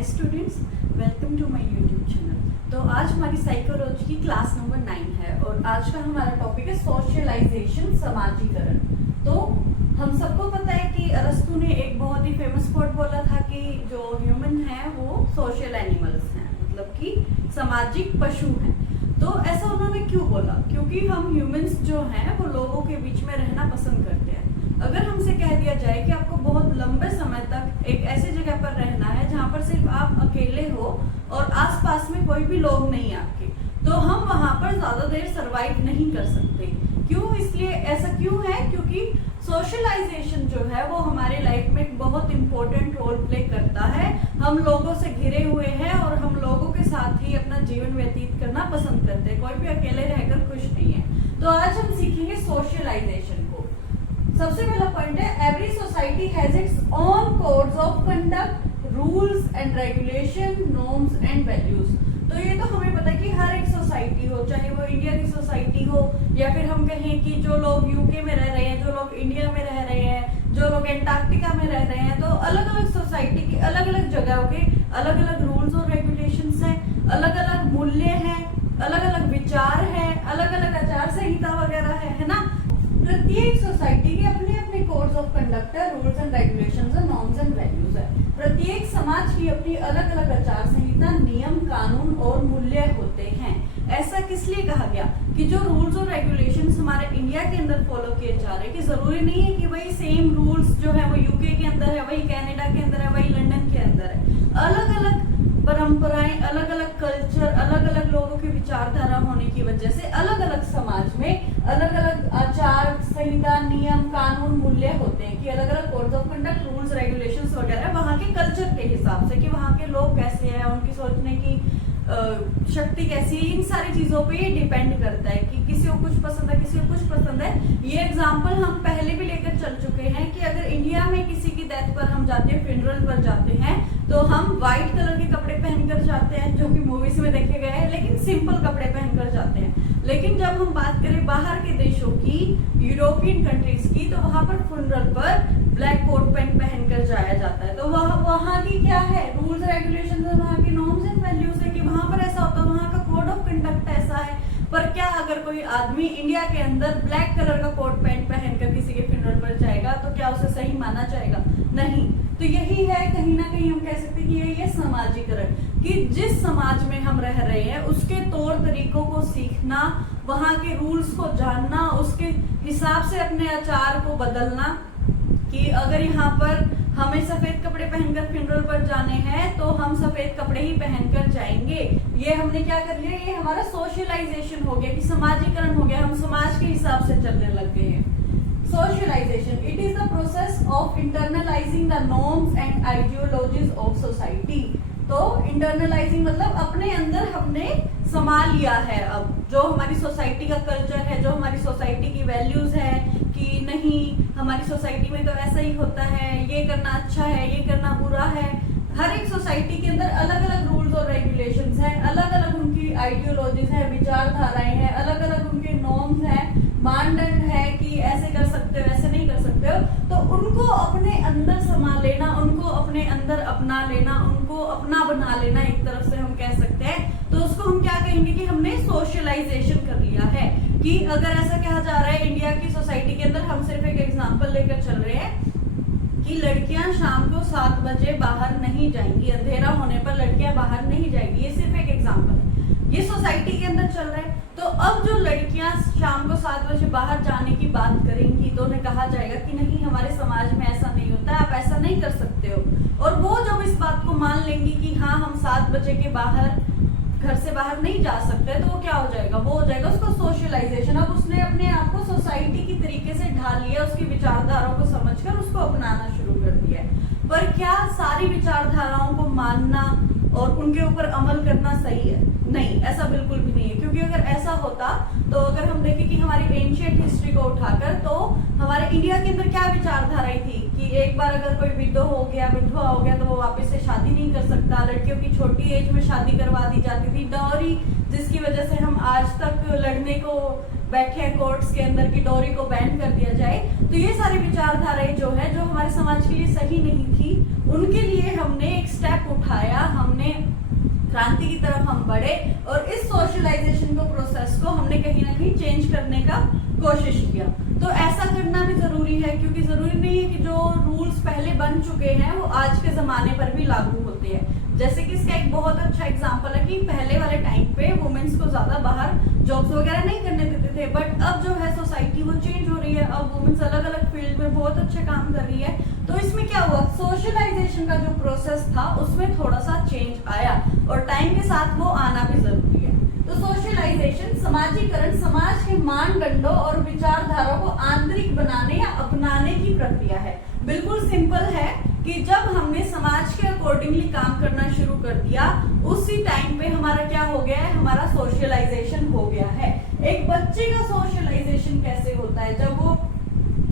Hi students, welcome to my YouTube channel. तो आज हमारी साइकोलॉजी की क्लास नंबर 9 है और आज का हमारा टॉपिक है सोशलाइजेशन, समाजीकरण। तो हम सबको पता है कि अरस्तु ने एक बहुत ही फेमस कोट बोला था कि जो ह्यूमन है वो सोशल एनिमल्स हैं, मतलब कि सामाजिक पशु हैं। तो ऐसा उन्होंने क्यों बोला? क्योंकि हम ह्यूमंस जो हैं वो लोगों के बीच में रहना पसंद करते हैं। अगर हमसे कह दिया जाए कि आपको बहुत लंबे समय तक एक ऐसी जगह पर रहना है जहाँ पर सिर्फ आप अकेले हो और आसपास में कोई भी लोग नहीं आपके, तो हम वहां पर ज्यादा देर सरवाइव नहीं कर सकते। क्यों? इसलिए ऐसा क्यों है? क्योंकि सोशलाइजेशन जो है वो हमारे लाइफ में एक बहुत इंपॉर्टेंट रोल प्ले करता है। हम लोगों से घिरे हुए हैं और हम लोगों के साथ ही अपना जीवन व्यतीत करना पसंद करते हैं। कोई भी अकेले रहकर खुश नहीं है। तो आज हम सीखेंगे सोशलाइजेशन को। सबसे पहला पॉइंट है, every society has its own codes of conduct, rules and regulation, norms and values. तो ये तो हमें पता है कि हर एक सोसाइटी हो, चाहे वो इंडिया की सोसाइटी हो या फिर हम कहें कि जो लोग यूके में रह रहे हैं, जो लोग इंडिया में रह रहे हैं, जो लोग एंटार्क्टिका में रह रहे हैं, तो अलग अलग सोसाइटी की अलग अलग जगहों के अलग अलग रूल्स और रेगुलेशंस हैं, अलग अलग मूल्य हैं, अलग अलग विचार हैं, अलग अलग आचार संहिता वगैरह है ना। प्रत्येक सोसाइटी के अपने अपने कोड्स ऑफ कंडक्ट है, रूल्स एंड रेगुलेशंस है, नॉर्म्स एंड वैल्यूज है। प्रत्येक समाज की अपनी अलग अलग आचार संहिता, नियम, कानून और मूल्य होते हैं। ऐसा किस लिए कहा गया कि जो रूल्स और रेगुलेशंस हमारे इंडिया के अंदर फॉलो किए जा रहे हैं, कि जरूरी नहीं है कि वही सेम रूल्स जो है वो यूके के अंदर है, वही कनाडा के अंदर है, वही लंदन के अंदर है। अलग अलग परंपराएं, अलग अलग कल्चर, अलग अलग लोगों की विचारधारा होने की वजह से अलग अलग समाज में अलग अलग आचार संहिता, नियम, कानून, मूल्य होते हैं, कि अलग अलग codes of conduct, rules, regulations वगैरह वहाँ के कल्चर के हिसाब से, कि वहाँ के लोग कैसे हैं, उनकी सोचने की शक्ति कैसी है, इन सारी चीजों पे ये डिपेंड करता है कि किसी को कुछ पसंद है, किसी को कुछ पसंद है। ये एग्जांपल हम पहले भी लेकर चल चुके हैं कि अगर इंडिया में किसी की डेथ पर हम जाते हैं, फ्यूनरल पर जाते हैं, तो हम व्हाइट कलर के कपड़े पहनकर जाते हैं, जो कि मूवीज में देखे गए हैं, लेकिन सिंपल कपड़े पहनकर जाते हैं। लेकिन जब हम बात करें बाहर के देशों की, यूरोपियन कंट्रीज की, तो वहां पर फ्यूनरल पर ब्लैक कोट पैंट पहनकर जाया जाता है। तो वहाँ की क्या है, रूल्स रेगुलेशन, वहाँ की नॉर्म्स एंड वैल्यूज है कि वहां पर ऐसा होता है, वहाँ का कोड ऑफ कंडक्ट ऐसा है। पर क्या अगर कोई आदमी इंडिया के अंदर ब्लैक कलर का कोट पैंट पहनकर किसी के फ्यूनरल पर जाएगा तो क्या उसे सही माना जाएगा? नहीं। तो यही है, कहीं ना कहीं हम कह सकते हैं कि ये समाजीकरण, कि जिस समाज में हम रह रहे हैं उसके तौर तरीकों को सीखना, वहाँ के रूल्स को जानना, उसके हिसाब से अपने आचार को बदलना। कि अगर यहाँ पर हमें सफेद कपड़े पहनकर फ्यूनरल पर जाने हैं तो हम सफेद कपड़े ही पहनकर जाएंगे। ये हमने क्या कर लिया, ये हमारा सोशलाइजेशन हो गया, कि समाजीकरण हो गया, हम समाज के हिसाब से चलने लग गए हैं। Socialisation, it is the process of internalising the norms and ideologies of society. तो इंटरनलाइजिंग मतलब अपने अंदर हमने समा लिया है। अब जो हमारी सोसाइटी का कल्चर है, जो हमारी सोसाइटी की वैल्यूज है, कि नहीं हमारी सोसाइटी में तो ऐसा ही होता है, ये करना अच्छा है, ये करना बुरा है। हर एक सोसाइटी के अंदर अलग अलग रूल्स और रेगुलेशंस हैं, अलग अलग उनकी आइडियोलॉजीज है, विचारधाराएं हैं, अलग अलग उनके नॉर्म्स हैं, मानदंड है कि ऐसे कर सकते हो, ऐसे नहीं कर सकते हो। तो उनको अपने अंदर समा लेना, उनको अपने अंदर अपना लेना, उनको अपना बना लेना, एक तरफ से हम कह सकते हैं। तो उसको हम क्या कहेंगे कि हमने सोशलाइजेशन कर लिया है। कि अगर ऐसा कहा जा रहा है इंडिया की सोसाइटी के अंदर, हम सिर्फ एक एग्जांपल लेकर चल रहे हैं कि लड़कियां शाम को 7 बजे बाहर नहीं जाएंगी, अंधेरा होने पर लड़कियां बाहर नहीं जाएंगी, ये सिर्फ एक एग्जांपल है, ये सोसाइटी के अंदर चल रहा है। तो अब जो लड़कियां शाम को 7 बजे बाहर जाने की बात करेंगी तो उन्हें कहा जाएगा कि नहीं, हमारे समाज में ऐसा नहीं होता है, आप ऐसा नहीं कर सकते हो। और वो जब इस बात को मान लेंगी कि हाँ हम 7 बजे के बाहर घर से बाहर नहीं जा सकते, तो वो क्या हो जाएगा, वो हो जाएगा उसका सोशलाइजेशन। अब उसने अपने आप को सोसाइटी की तरीके से ढाल लिया, उसकी विचारधाराओं को समझकर उसको अपनाना शुरू कर दिया है। पर क्या सारी विचारधाराओं को मानना और उनके ऊपर अमल करना सही है? नहीं, ऐसा बिल्कुल भी नहीं है। क्योंकि अगर ऐसा होता तो अगर हम देखें कि हमारी एंशिएंट हिस्ट्री को उठाकर, तो हमारे इंडिया के अंदर क्या विचारधाराएं थी कि एक बार अगर कोई विधवा हो गया तो वो वापस से शादी नहीं कर सकता, लड़कियों की छोटी एज में शादी करवा दी जाती थी, डॉरी जिसकी वजह से हम आज तक लड़ने को बैठे हैं कोर्ट्स के अंदर की डोरी को बैन कर दिया जाए। तो ये सारी विचारधाराएं जो है, जो हमारे समाज के लिए सही नहीं थी, उनके लिए हमने एक स्टेप उठाया, हमने क्रांति की तरफ हम बढ़े और इस सोशलाइजेशन को प्रोसेस को हमने कहीं ना कहीं चेंज करने का कोशिश किया। तो ऐसा करना भी जरूरी है, क्योंकि जरूरी नहीं है कि जो रूल्स पहले बन चुके हैं वो आज के जमाने पर भी लागू होते हैं। जैसे कि इसका एक बहुत अच्छा एग्जांपल है कि पहले वाले टाइम पे वुमेन्स को ज्यादा बाहर जॉब्स वगैरह नहीं करने देते थे, बट अब जो है सोसाइटी वो चेंज हो रही है। अब वुमेन्स अलग अलग फील्ड में बहुत अच्छे काम कर रही है। तो इसमें क्या हुआ, सोशलाइजेशन का जो प्रोसेस था उसमें थोड़ा सा चेंज आया और टाइम के साथ वो आना भी जरूरी है। तो सोशलाइजेशन, समाजीकरण, समाज के मानदंडों और विचारधारा को आंतरिक बनाने या अपनाने की प्रक्रिया है। बिल्कुल सिंपल है कि जब हमने समाज के अकॉर्डिंगली काम करना शुरू कर दिया, उसी टाइम पे हमारा क्या हो गया है, हमारा सोशलाइजेशन हो गया है। एक बच्चे का सोशलाइजेशन कैसे होता है, जब वो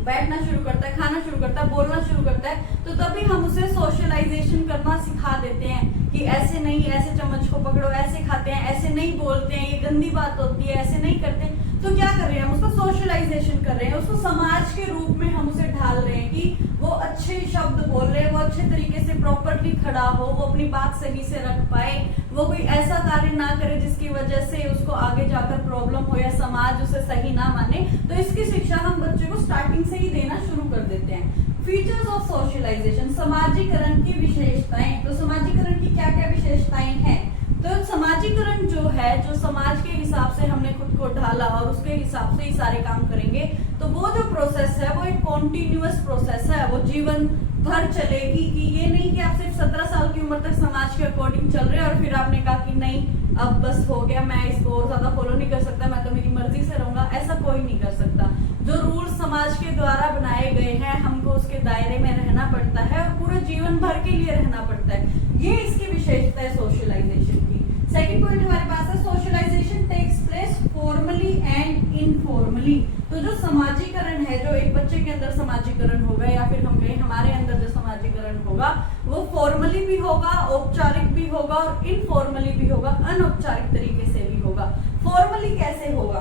बैठना शुरू करता है, खाना शुरू करता है, बोलना शुरू करता है, तो तभी हम उसे सोशलाइजेशन करना सिखा देते हैं कि ऐसे नहीं, ऐसे चम्मच को पकड़ो, ऐसे खाते हैं, ऐसे नहीं बोलते हैं, ये गंदी बात होती है, ऐसे नहीं करते। तो क्या कर रहे हैं, हम उसको सोशलाइजेशन कर रहे हैं, उसको समाज के रूप में हम उसे ढाल रहे हैं कि वो अच्छे शब्द बोल रहे हैं, वो अच्छे तरीके से प्रॉपरली खड़ा हो, वो अपनी बात सही से रख पाए, वो कोई ऐसा कार्य ना करे जिसकी वजह से उसको आगे जाकर प्रॉब्लम हो या समाज उसे सही ना माने। तो इसकी शिक्षा हम बच्चे को स्टार्टिंग से ही देना शुरू कर देते हैं। फीचर्स ऑफ सोशलाइजेशन, समाजीकरण की विशेषताएं। तो समाजीकरण की क्या क्या विशेषताएं हैं, तो समाजीकरण जो है, जो समाज के हिसाब से हमने खुद को ढाला और उसके हिसाब से ही सारे काम करेंगे, तो वो जो प्रोसेस है वो एक कॉन्टिन्यूअस प्रोसेस है, वो जीवन भर चलेगी। कि ये नहीं कि आप सिर्फ 17 साल की उम्र तक समाज के अकॉर्डिंग चल रहे हैं और फिर आपने कहा कि नहीं अब बस हो गया, मैं इसको और ज्यादा फॉलो नहीं कर सकता, मैं तो मेरी मर्जी से रहूंगा। ऐसा कोई नहीं कर सकता। जो रूल समाज के द्वारा बनाए गए हैं, हमको उसके दायरे में रहना पड़ता है और पूरे जीवन भर के लिए रहना पड़ता है। ये इसकी विशेषता है सोशलाइजेशन की। सेकंड पॉइंट हमारे पास है, socialisation takes place formally and informally. तो जो समाजीकरण है, जो एक बच्चे के अंदर समाजीकरण होगा या फिर हम कहें हमारे अंदर जो समाजीकरण होगा, वो फॉर्मली भी होगा, औपचारिक भी होगा और इनफॉर्मली भी होगा, अनौपचारिक तरीके से भी होगा। फॉर्मली कैसे होगा,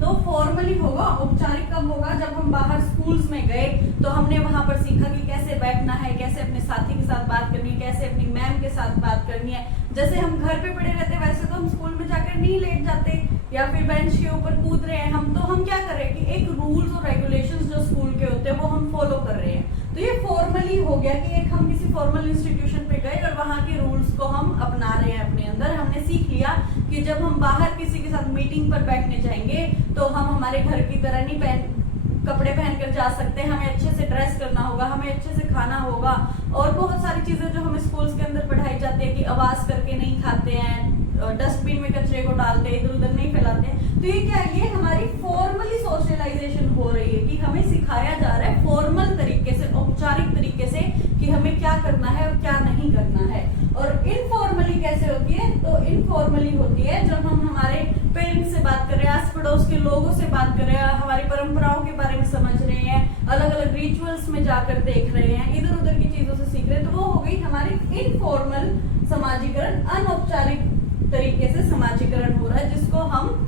तो फॉर्मली होगा, औपचारिक कब होगा, जब हम बाहर स्कूल्स में गए तो हमने वहां पर सीखा कि कैसे बैठना है, कैसे अपने साथी के साथ बात करनी है, कैसे अपनी मैम के साथ बात करनी है। जैसे हम घर पे पड़े रहते वैसे तो हम स्कूल में जाकर नहीं लेट जाते या फिर बेंच के ऊपर कूद रहे हैं हम, तो हम क्या कर रहे हैं कि एक रूल्स और रेगुलेशंस जो स्कूल के होते हैं वो हम फॉलो कर रहे हैं। तो ये फॉर्मली हो गया कि एक हम किसी फॉर्मल इंस्टीट्यूशन पे गए और वहां के रूल्स को हम अपना रहे हैं अपने अंदर। हमने सीख लिया कि जब हम बाहर किसी के साथ मीटिंग पर बैठने जाएंगे तो हम हमारे घर की तरह नहीं कपड़े पहनकर जा सकते, हमें अच्छे से ड्रेस करना होगा, हमें अच्छे से खाना होगा और बहुत सारी चीजें जो हमें स्कूल्स के अंदर पढ़ाई जाती है कि आवाज करके नहीं खाते हैं, डस्टबिन में कचरे को डालते हैं, इधर उधर नहीं फैलाते हैं। तो ये क्या है, ये हमारी फॉर्मली सोशलाइजेशन हो रही है कि हमें सिखाया जा रहा है फॉर्मल तरीके से, औपचारिक तरीके से कि हमें क्या करना है और क्या नहीं करना है। और इनफॉर्मली कैसे होती है, तो इनफॉर्मली होती है जब हम हमारे पेरेंट्स से बात कर रहे हैं, आस पड़ोस के लोगों से बात कर रहे हैं, हमारी परंपराओं के बारे में समझ रहे हैं, अलग अलग रिचुअल्स में जाकर देख रहे हैं, इधर उधर की चीजों से सीख रहे हैं। तो वो हो गई हमारी इनफॉर्मल समाजीकरण, अनौपचारिक तरीके से समाजीकरण हो रहा है, जिसको हम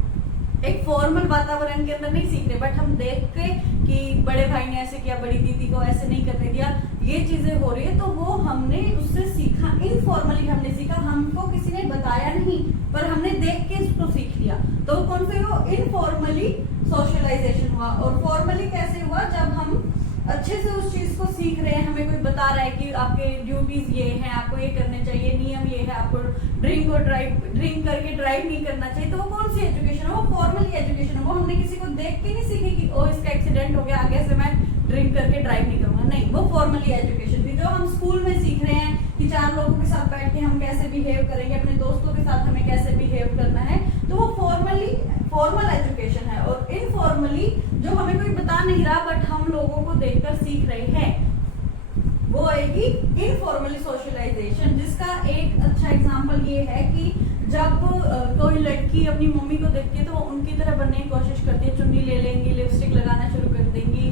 एक फॉर्मल वातावरण के अंदर नहीं सीख रहे, बट हम देख के कि बड़े भाई ने ऐसे किया, बड़ी दीदी को ऐसे नहीं करने दिया, ये चीजें हो रही है, तो वो हमने उससे सीखा, इनफॉर्मली हमने सीखा, हमको किसी ने बताया नहीं पर हमने देख के इसको सीख लिया। तो कौन से वो इनफॉर्मली सोशलाइजेशन हुआ। और फॉर्मली कैसे हुआ, जब हम अच्छे से उस चीज को सीख रहे हैं, हमें कोई बता रहा है कि आपके ड्यूटीज ये हैं, आपको ये करने चाहिए, नियम ये है, आपको ड्रिंक करके ड्राइव नहीं करना चाहिए। तो वो कौन सी एजुकेशन है, वो फॉर्मली एजुकेशन है। वो हमने किसी को देख के नहीं सीखी कि ओ इसका एक्सीडेंट हो गया, आगे से मैं ड्रिंक करके ड्राइव नहीं करूंगा, नहीं, वो फॉर्मली एजुकेशन थी। जो हम स्कूल में सीख रहे हैं कि 4 लोगों के साथ बैठ के हम कैसे बिहेव करेंगे, अपने दोस्तों के साथ हमें कैसे बिहेव करना है, तो वो फॉर्मल एजुकेशन है। और इनफॉर्मली जो हमें कोई बता नहीं रहा बट हम लोगों को देखकर सीख रहे हैं, वो आएगी इनफॉर्मली सोशलाइजेशन। जिसका एक अच्छा एग्जांपल ये है कि जब कोई लड़की अपनी मम्मी को देखती है तो वो उनकी तरह बनने की कोशिश करती है, चुन्नी ले लेंगी, लिपस्टिक लगाना शुरू कर देंगी,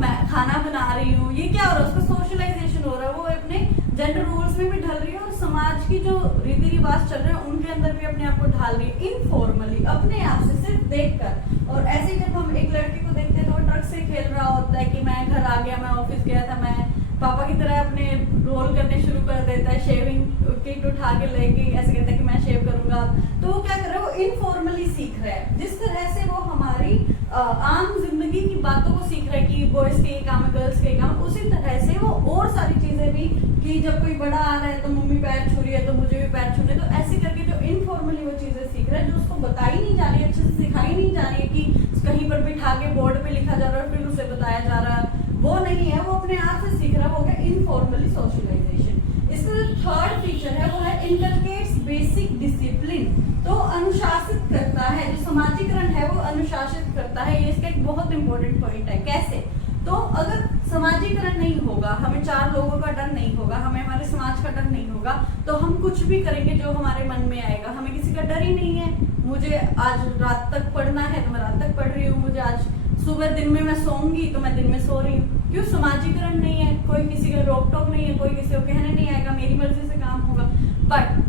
मैं खाना बना रही हूँ, ये क्या हो रहा है, उसका सोशलाइजेशन हो रहा है, वो अपने जेंडर रूल्स में भी ढल रही है और समाज की जो रीति रिवाज चल रहे हैं उनके अंदर भी अपने आप को ढाल रही है, इनफॉर्मली, अपने आप से सिर्फ देखकर। और ऐसे ही जब हम एक लड़के को देखते हैं तो वो ट्रक से खेल रहा होता है कि मैं घर आ गया, मैं ऑफिस गया था, मैं पापा की तरह अपने रोल करने शुरू कर देता है, शेविंग किट उठा के लेके ऐसे कहता है कि मैं शेव करूंगा। तो वो क्या कर रहा है, वो इनफॉर्मली सीख रहा है। जिस तरह से वो हमारी आम जिंदगी की बातों को सीख रहा है कि बॉयज के ये काम है, गर्ल्स के ये काम, उसी तरह से वो और सारी चीजें भी, कि जब कोई बड़ा आ रहा है तो मम्मी पैर छू रही है तो मुझे भी पैर छूने, तो ऐसे करके जो इनफॉर्मली वो चीजें सीख रहा है, जो उसको बताई नहीं जा रही है, अच्छे से सिखाई नहीं जा रही है कि कहीं पर बिठा के बोर्ड पे लिखा जा रहा है फिर उसे बताया जा रहा है, वो नहीं है, वो अपने आप से सीख रहा है। हो गया इनफॉर्मली सोशलाइजेशन। इसका जो थर्ड फीचर है वो है इनकलकेट्स बेसिक डिसिप्लिन, तो अनुशासित करता है। जो समाजीकरण है वो अनुशासित करता है, ये इसका एक बहुत इंपॉर्टेंट पॉइंट है। कैसे? तो अगर समाजीकरण नहीं होगा, हमें चार लोगों का डर नहीं होगा, हमें हमारे समाज का डर नहीं होगा, तो हम कुछ भी करेंगे जो हमारे मन में आएगा। हमें किसी का डर ही नहीं है, मुझे आज रात तक पढ़ना है तो मैं रात तक पढ़ रही हूँ, मुझे आज सुबह दिन में मैं सोऊंगी तो मैं दिन में सो रही हूँ। क्यों? समाजीकरण नहीं है, कोई किसी का रोक टोक नहीं है, कोई किसी को कहने नहीं आएगा, मेरी मर्जी से काम होगा। बट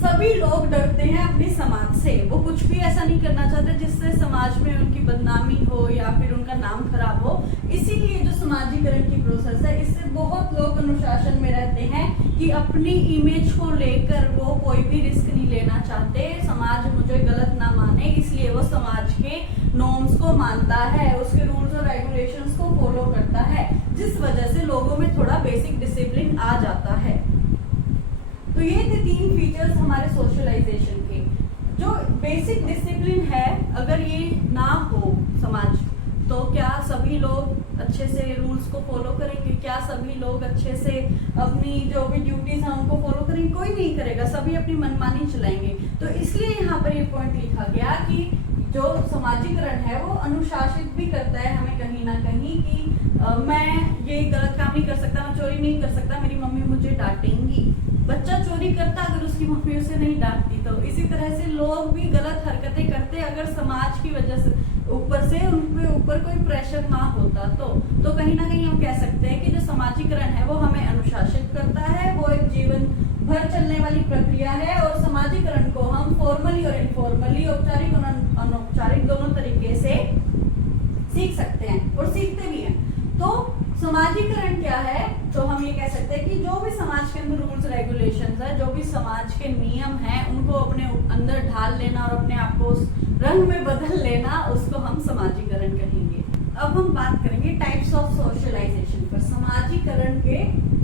सभी लोग डरते हैं अपने समाज से, वो कुछ भी ऐसा नहीं करना चाहते जिससे समाज में उनकी बदनामी हो या फिर उनका नाम खराब हो। इसीलिए जो समाजीकरण की प्रोसेस है, इससे बहुत लोग अनुशासन में रहते हैं कि अपनी इमेज को लेकर वो कोई भी रिस्क नहीं लेना चाहते, समाज मुझे गलत ना माने, इसलिए वो समाज के नॉर्म्स को मानता है, उसके रूल्स और रेगुलेशंस को फॉलो करता है, जिस वजह से लोगों में थोड़ा बेसिक डिसिप्लिन आ जाता है। तो ये थे 3 फीचर्स हमारे सोशलाइजेशन के। जो बेसिक डिसिप्लिन है, अगर ये ना हो समाज, तो क्या सभी लोग अच्छे से रूल्स को फॉलो करेंगे? क्या सभी लोग अच्छे से अपनी जो भी ड्यूटीज हैं उनको फॉलो करेंगे? कोई नहीं करेगा, सभी अपनी मनमानी चलाएंगे। तो इसलिए यहाँ पर ये पॉइंट लिखा गया कि जो समाजीकरण है वो अनुशासित भी करता है हमें कहीं ना कहीं कि मैं ये गलत काम नहीं कर सकता, मैं चोरी नहीं कर सकता, मेरी मम्मी मुझे डांटेंगी। बच्चा चोरी करता अगर उसकी मम्मी उसे नहीं डांटती तो। इसी तरह से लोग भी गलत हरकतें करते अगर समाज की वजह से ऊपर से उनके ऊपर कोई प्रेशर ना होता तो कहीं ना कहीं हम कह सकते हैं कि जो समाजीकरण है वो हमें अनुशासित करता है, वो एक जीवन भर चलने वाली प्रक्रिया है। और समाजीकरण को हम फॉर्मली और इनफॉर्मली, औपचारिक और अनौपचारिक दोनों तरीके से सीख सकते हैं और सीखते भी हैं। तो समाजीकरण क्या है? तो हम ये कह सकते हैं कि जो भी समाज के अंदर रूल्स रेगुलेशंस है, जो भी समाज के नियम हैं, उनको अपने अंदर ढाल लेना और अपने आप को उस रंग में बदल लेना, उसको हम समाजीकरण कहेंगे। अब हम बात करेंगे टाइप्स ऑफ सोशलाइजेशन पर, समाजीकरण के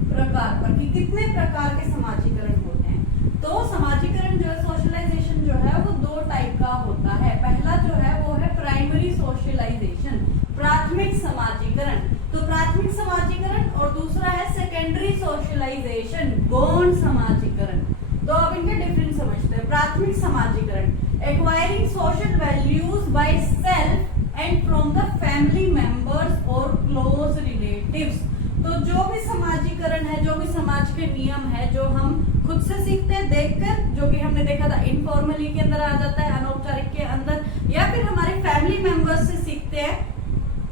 प्रकार पर, कि कितने प्रकार के समाजीकरण होते हैं। तो समाजीकरण जो है, सोशलाइजेशन जो है वो 2 टाइप का होता है। पहला जो है वो है प्राइमरी सोशलाइजेशन, प्राथमिक समाजीकरण। तो प्राथमिक समाजीकरण, और दूसरा है सेकेंडरी सोशलाइजेशन, गौण समाजीकरण। तो अब इनके डिफरेंस समझते हैं। प्राथमिक समाजीकरण, acquiring social values by self and from the family members और क्लोज रिलेटिव्स। तो जो भी समाजीकरण है, जो भी समाज के नियम है, जो हम खुद से सीखते हैं देखकर, जो कि हमने देखा था इनफॉर्मली के अंदर आ जाता है, अनौपचारिक के अंदर, या फिर हमारे फैमिली मेंबर्स से सीखते हैं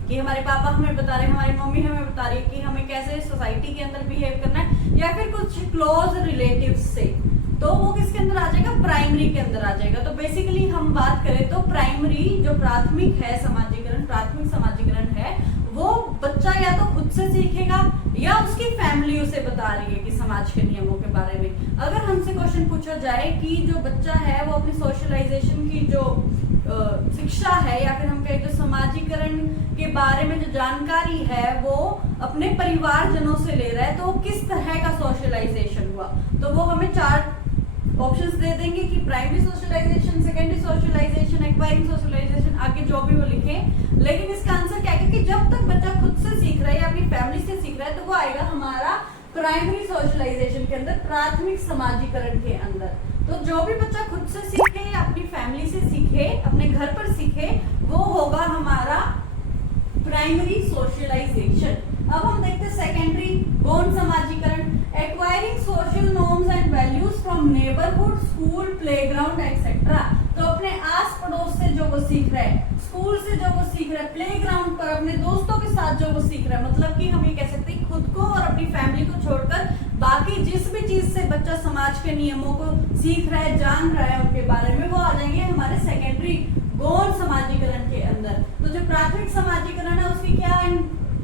कि हमारे पापा हमें बता रहे हैं, हमारी मम्मी हमें बता रही है कि हमें कैसे सोसाइटी के अंदर बिहेव करना है, या फिर कुछ क्लोज रिलेटिव्स से। तो वो किसके अंदर आ जाएगा? प्राइमरी के अंदर आ जाएगा। तो बेसिकली हम बात करें तो प्राइमरी जो प्राथमिक है समाजीकरण, प्राथमिक समाजीकरण है, वो बच्चा या तो खुद से सीखेगा या उसकी फैमिली उसे बता रही है कि समाज के नियमों के बारे में। अगर हमसे क्वेश्चन पूछा जाए कि जो बच्चा है वो अपनी सोशलाइजेशन की जो शिक्षा है, या फिर हम कहें जो समाजीकरण के बारे में जो जानकारी है वो अपने परिवारजनों से ले रहा है, तो किस तरह का सोशलाइजेशन हुआ, तो वो हमें 4 ऑप्शंस दे देंगे कि primary socialisation, secondary socialisation, acquiring socialisation, आगे जो भी वो लिखें। लेकिन इसका आंसर क्या है कि जब तक बच्चा खुद से सीख रहा है या अपनी फैमिली से सीख रहा है, तो वो आएगा हमारा प्राइमरी सोशलाइजेशन के अंदर, प्राथमिक समाजीकरण के अंदर। तो जो भी बच्चा खुद से सीखे या अपनी फैमिली से सीखे, अपने घर पर सीखे, वो होगा हमारा प्राइमरी सोशलाइजेशन। अब हम देखते हैं सेकेंडरी, गौण समाजीकरण, acquiring social norms and values from neighbourhood, school, playground etcetera. तो अपने आस पड़ोस से जो वो सीख रहा है, स्कूल से जो वो सीख रहा है, प्लेग्राउंड पर अपने दोस्तों के साथ जो वो सीख रहा है, मतलब कि हम ये कह सकते हैं खुद को और अपनी फैमिली को छोड़कर बाकी जिस भी चीज से बच्चा समाज के नियमों को सीख रहा है, जान रहा है उनके बारे में, वो आ जाएंगे हमारे सेकेंडरी गौण समाजीकरण के अंदर। तो जो प्राथमिक समाजीकरण है उसकी क्या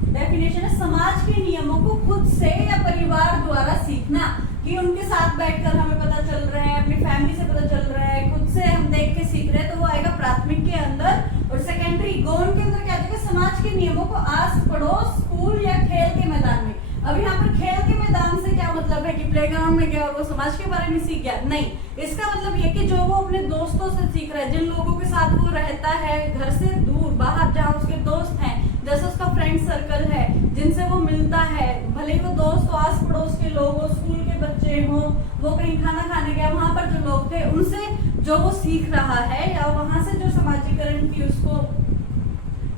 डेफिनेशन है? समाज के नियमों को खुद से या परिवार द्वारा सीखना, कि उनके साथ बैठकर हमें पता चल रहा है, अपनी फैमिली से पता चल रहा है, खुद से हम देख के सीख रहे हैं, तो वो आएगा प्राथमिक के अंदर। और सेकेंडरी गौण के अंदर क्या आ जाएगा? समाज के नियमों को आस पड़ोस, स्कूल या खेल के मैदान में। अब यहाँ पर खेल के मैदान से क्या मतलब है कि प्लेग्राउंड में गया और वो समाज के बारे में सीख गया? नहीं, इसका मतलब ये कि जो वो अपने दोस्तों से सीख रहा है, जिन लोगों के साथ वो रहता है घर से दूर बाहर, जहाँ उसके दोस्त हैं, जैसे उसका फ्रेंड सर्कल है, जिनसे वो मिलता है, भले ही वो दोस्त आस पड़ोस के लोग हो, स्कूल के बच्चे हो, वो कहीं खाना खाने गया, वहां पर जो लोग थे उनसे जो वो सीख रहा है, या वहां से जो समाजीकरण की उसको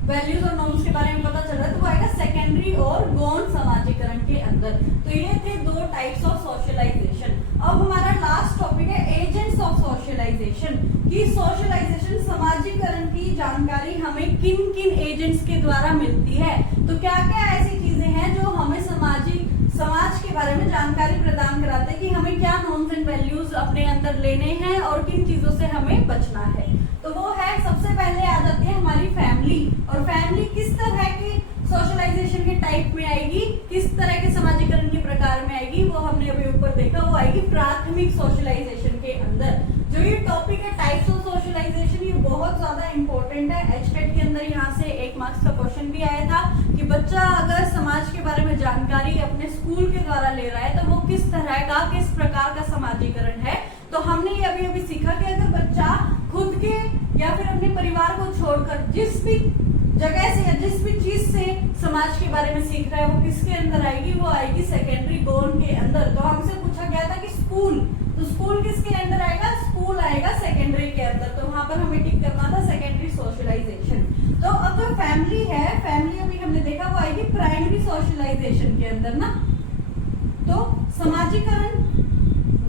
वैल्यूज और नॉर्म्स के बारे में पता चल रहा है, तो वो आएगा सेकेंडरी और गौण समाजीकरण के अंदर। तो ये थे दो टाइप्स ऑफ सोशलाइजेशन। अब हमारा लास्ट टॉपिक है एजेंट्स ऑफ सोशलाइजेशन, कि सोशलाइजेशन समाजीकरण की जानकारी हमें किन किन एजेंट्स के द्वारा मिलती है। तो क्या क्या ऐसी चीजें हैं जो हमें समाज के बारे में जानकारी प्रदान कराते हैं कि हमें क्या नॉर्म्स एंड वैल्यूज अपने अंदर लेने हैं और किन चीजों से हमें बचना है। तो वो है, सबसे पहले आ जाती है हमारी फैमिली। और फैमिली किस तरह की सोशलाइजेशन के टाइप में आएगी, किस तरह के समाजीकरण के प्रकार में आएगी, वो हमने अभी ऊपर देखा, वो आएगी प्राथमिक सोशलाइजेशन के अंदर। जो ये टॉपिक है टाइप्स ऑफ सोशलाइजेशन, ये बहुत ज्यादा इंपॉर्टेंट है। एचटेट के अंदर यहाँ से 1 मार्क्स का क्वेश्चन भी आया था कि बच्चा अगर समाज के बारे में जानकारी अपने स्कूल के द्वारा ले रहा है तो वो किस तरह का, किस प्रकार का समाजीकरण है। तो हमने ये अभी अभी सीखा कि अगर बच्चा खुद के या फिर अपने परिवार को छोड़कर जिस भी जगह से या जिस भी चीज से समाज के बारे में सीख रहा है, वो किसके अंदर आएगी? वो आएगी सेकेंडरी गौण के अंदर। तो हमसे पूछा गया था कि स्कूल, तो स्कूल किसके अंदर आएगा? स्कूल आएगा सेकेंडरी के अंदर। तो वहां पर हमें टिक करना था सेकेंडरी सोशलाइजेशन। तो अब जो फैमिली है, फैमिली अभी हमने देखा वो आएगी प्राइमरी सोशलाइजेशन के अंदर ना। तो समाजीकरण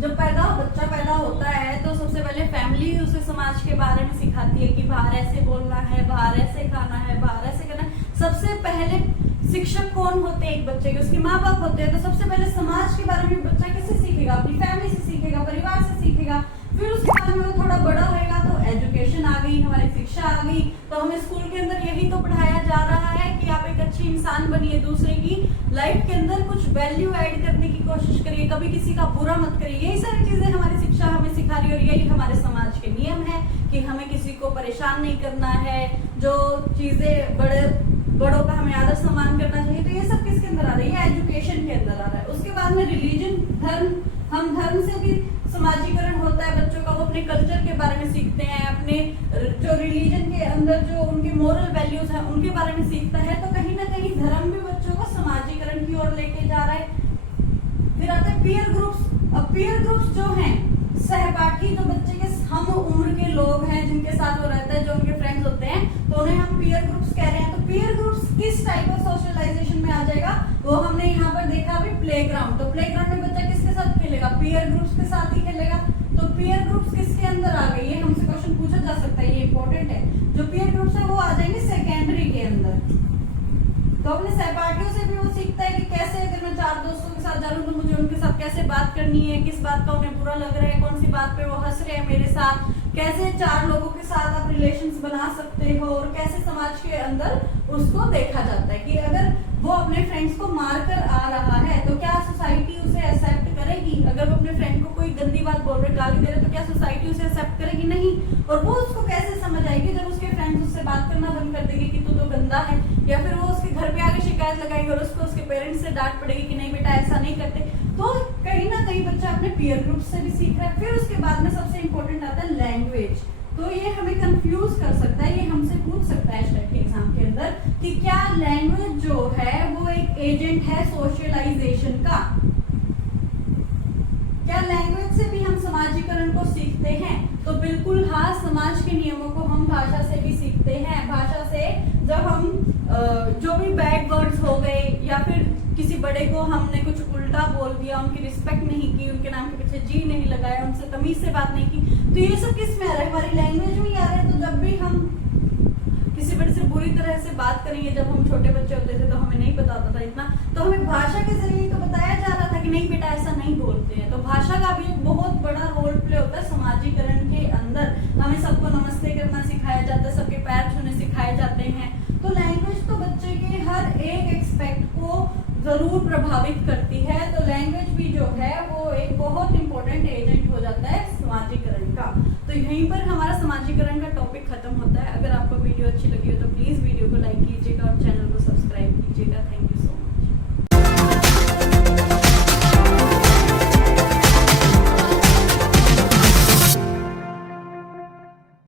जब बच्चा पैदा होता है तो सबसे पहले फैमिली उसे समाज के बारे में सिखाती है कि बाहर ऐसे बोलना है, बाहर ऐसे खाना है, बाहर ऐसे करना है। सबसे पहले शिक्षक कौन होते हैं एक बच्चे के? उसके माँ बाप होते हैं। तो सबसे पहले समाज के बारे में बच्चा किससे सीखेगा? अपनी फैमिली से सीखेगा, परिवार से सीखेगा। फिर उसके बाद में वो थोड़ा बड़ा होगा तो एजुकेशन आ गई, हमारी शिक्षा आ गई। तो हमें स्कूल के अंदर यही तो पढ़ाया जा रहा है कि आप एक अच्छी इंसान बनिए, दूसरे की लाइफ के अंदर कुछ वैल्यू ऐड करने की कोशिश करिए, कभी किसी का बुरा मत करिए। यही सारी चीजें हमारी शिक्षा हमें सिखा रही है और यही हमारे समाज के नियम है कि हमें किसी को परेशान नहीं करना है, जो चीजें बड़ों का हमें आदर सम्मान करना चाहिए। तो ये सब किसके अंदर आ रही है? एजुकेशन के अंदर आ रहा है। उसके बाद में रिलीजन, धर्म, हम धर्म से भी समाजीकरण होता है बच्चों का। वो अपने कल्चर के बारे में सीखते हैं, अपने जो रिलीजन के अंदर जो उनके मोरल वैल्यूज हैं उनके बारे में सीखता है। तो कहीं ना कहीं धर्म भी बच्चों को समाजीकरण की ओर लेके जा रहा है। फिर आते हैं पीयर ग्रुप्स। अब पीयर ग्रुप्स जो हैं, सहपाठी, जो बच्चे के हम उम्र के लोग हैं जिनके साथ वो रहता है, जो उनके फ्रेंड्स होते हैं, तो उन्हें हम पीयर ग्रुप्स कह रहे हैं। तो पीयर ग्रुप्स किस टाइप ऑफ सोशलाइजेशन में आ जाएगा? वो हमने यहाँ पर देखा अभी प्लेग्राउंड। तो प्लेग्राउंड में बच्चा किसके साथ खेलेगा? पीयर ग्रुप्स के साथ ही खेलेगा। तो पीयर ग्रुप्स किसके अंदर आ गई? ये हमसे क्वेश्चन पूछा जा सकता है, ये इंपॉर्टेंट है। जो पीयर ग्रुप्स है वो आ जाएंगे सेकेंडरी के अंदर। तो अपने सहपाठियों से भी वो सीखता है कि कैसे, अगर मैं 4 दोस्तों के साथ जा रहा हूँ तो मुझे उनके साथ कैसे बात करनी है, किस बात का उन्हें बुरा लग रहा है, कौन सी बात पे वो हंस रहे हैं मेरे साथ, कैसे 4 लोगों के साथ आप रिलेशंस बना सकते हो, और कैसे समाज के अंदर उसको देखा जाता है कि अगर वो अपने फ्रेंड्स को मार कर आ रहा है तो क्या सोसाइटी उसे एक्सेप्ट करेगी? अगर वो अपने फ्रेंड को कोई गंदी बात बोल रहे, गाली दे रहे, तो क्या सोसाइटी उसे एक्सेप्ट करेगी? नहीं। और वो उसको कैसे समझ आएगी? जब उसके फ्रेंड्स उससे बात करना बंद कर देंगे कि तू तो गंदा है, या फिर वो उसके घर पे आके शिकायत लगाएंगे और उसको उसके पेरेंट्स से डांट पड़ेगी कि नहीं बेटा ऐसा नहीं करते। तो कहीं ना कहीं बच्चा अपने पीयर ग्रुप से भी सीख रहा है। फिर उसके बाद में सबसे इंपॉर्टेंट आता है लैंग्वेज। तो ये हमें कंफ्यूज कर सकता है, ये हमसे पूछ सकता है स्टेट के एग्जाम के अंदर कि क्या लैंग्वेज जो है वो एक एजेंट है सोशलाइजेशन का? क्या लैंग्वेज से भी हम समाजीकरण को सीखते हैं? तो बिल्कुल हाँ, समाज के नियमों को हम भाषा से भी सीखते हैं। भाषा से जब हम जो भी बैड वर्ड्स हो गए, या फिर किसी बड़े को हमने कुछ उल्टा बोल दिया, उनकी रिस्पेक्ट नहीं की, उनके नाम के पीछे जी नहीं लगाया, उनसे तमीज से बात नहीं की, तो ये सब किस में आ रहा है? हमारी लैंग्वेज में आ रहा है। तो जब भी हम किसी बड़े से बुरी तरह से बात करेंगे। जब हम छोटे बच्चे होते थे तो हमें नहीं पता होता था इतना, तो हमें भाषा के जरिए तो बताया जा रहा था कि नहीं बेटा ऐसा नहीं बोलते हैं। तो भाषा का भी एक बहुत बड़ा रोल प्ले होता है समाजीकरण के अंदर। हमें सबको नमस्ते करना सिखाया जाता है, सबके पैर छूने सिखाए जाते हैं। तो लैंग्वेज तो बच्चे के हर एक एक्सपेक्ट को जरूर प्रभावित करती है। तो लैंग्वेज भी जो है वो एक बहुत इंपॉर्टेंट एजेंट हो जाता है समाजीकरण का। तो यहीं पर हमारा समाजीकरण का टॉपिक खत्म होता है। अगर आपको वीडियो अच्छी लगी हो तो प्लीज वीडियो को लाइक कीजिएगा और चैनल को सब्सक्राइब कीजिएगा। Thank you.